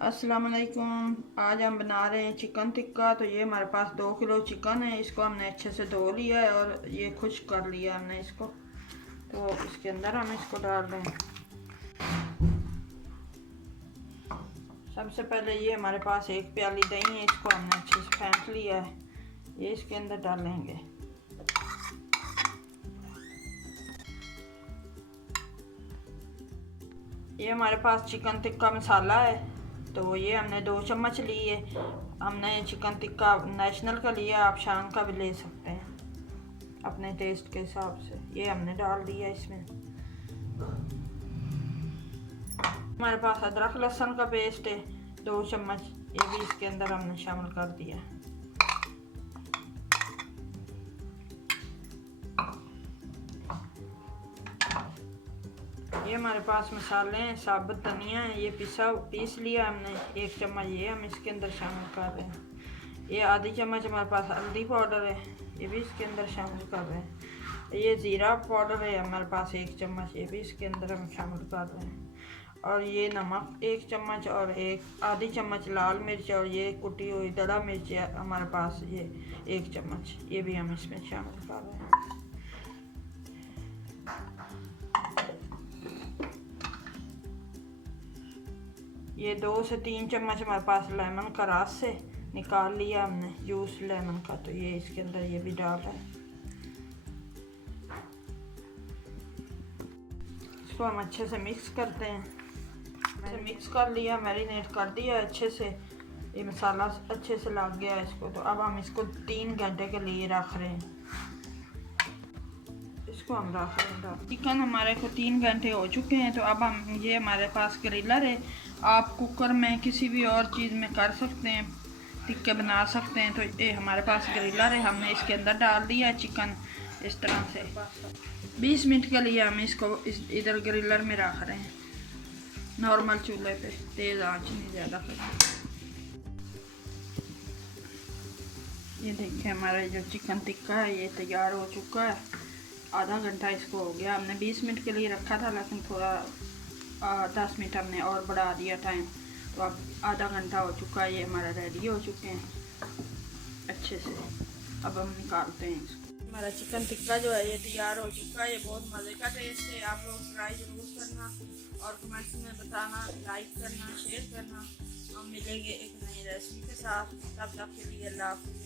अस्सलाम वालेकुम। आज हम बना रहे हैं चिकन टिक्का। तो ये हमारे पास 2 किलो चिकन है। इसको हमने अच्छे से धो लिया है और ये खुश्क कर लिया हमने इसको। तो इसके अंदर हम इसको डाल रहे हैं। सबसे पहले ये हमारे पास 1 प्याली दही है, इसको हमने अच्छे से फेंट लिया है। ये इसके अंदर डालेंगे। ये हमारे पास चिकन टिक्का मसाला है, तो ये हमने 2 चम्मच लिए। हमने चिकन टिक्का नेशनल का लिया, आप शान का भी ले सकते हैं अपने टेस्ट के हिसाब से। ये हमने डाल दिया इसमें। हमारे पास अदरक लहसुन का पेस्ट है 2 चम्मच, ये भी इसके अंदर हमने शामिल कर दिया। ये हमारे पास मसाले हैं, साबुत धनिया है, ये पीस लिया हमने 1 चम्मच, ये हम इसके अंदर शामिल कर रहे हैं। ये आधी चम्मच हमारे पास हल्दी पाउडर है, ये भी इसके अंदर शामिल कर रहे हैं। ये ज़ीरा पाउडर है हमारे पास 1 चम्मच, ये भी इसके अंदर हम शामिल कर रहे हैं। और ये नमक 1 चम्मच और आधी चम्मच लाल मिर्च, और ये कुटी हुई दड़ा मिर्च है हमारे पास ये 1 चम्मच, ये भी हम इसमें शामिल कर रहे हैं। ये 2 से 3 चम्मच हमारे पास लेमन का रस से निकाल लिया हमने, जूस लेमन का, तो ये इसके अंदर ये भी डाल रहे हैं। इसको हम अच्छे से मिक्स करते हैं। मैंने मिक्स कर लिया, मैरिनेट कर दिया अच्छे से, ये मसाला अच्छे से लग गया है इसको। तो अब हम इसको 3 घंटे के लिए रख रहे हैं। इसको हम रख रहे हैं। चिकन हमारे को 3 घंटे हो चुके हैं। तो अब हम, ये हमारे पास ग्रिलर है, आप कुकर में किसी भी और चीज़ में कर सकते हैं, टिक्के बना सकते हैं। तो ये हमारे पास ग्रिलर है, हमने इसके अंदर डाल दिया चिकन इस तरह से। 20 मिनट के लिए हम इसको इधर ग्रिलर में रख रहे हैं, नॉर्मल चूल्हे पे, तेज़ आंच नहीं ज़्यादा करते। ये देखिए हमारा जो चिकन टिक्का है ये तैयार हो चुका है। आधा घंटा इसको हो गया, हमने 20 मिनट के लिए रखा था, लेकिन थोड़ा 10 मिनट हमने और बढ़ा दिया टाइम। तो अब आधा घंटा हो चुका है, ये हमारा रेडी हो चुके हैं अच्छे से। अब हम निकालते हैं इसको। हमारा चिकन टिक्का जो है ये तैयार हो चुका है। ये बहुत मज़े का टेस्ट है, आप लोग ट्राई ज़रूर करना और कमेंट्स में बताना, लाइक करना, शेयर करना। हम मिलेंगे एक नई रेसिपी के साथ, तब तक के लिए अल्लाह हाफ़िज़।